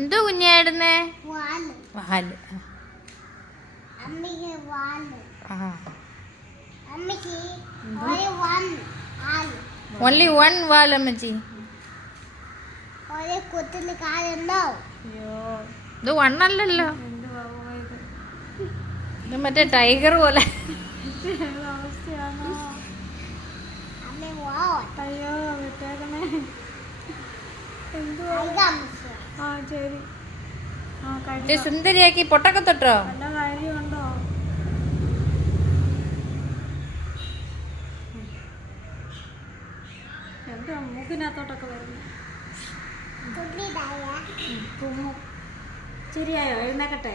എന്തോ കുഞ്ഞാടുന്നേ? വാല്. Only one വാൽ അമ്മച്ചി. ഇത് വണ്ണല്ലല്ലോ, ഇത് മറ്റേ ടൈഗർ പോലെ. അയ്യോ വിട്ടേക്കണേ. ശരി. സുന്ദരിയാക്കി പൊട്ടൊക്കെ തൊട്ടോ? നല്ല കാര്യമുണ്ടോ? എന്താ മൂക്കിനകത്തോട്ടൊക്കെ വരുന്നു? ശരിയായോ? എഴുന്നേക്കട്ടെ?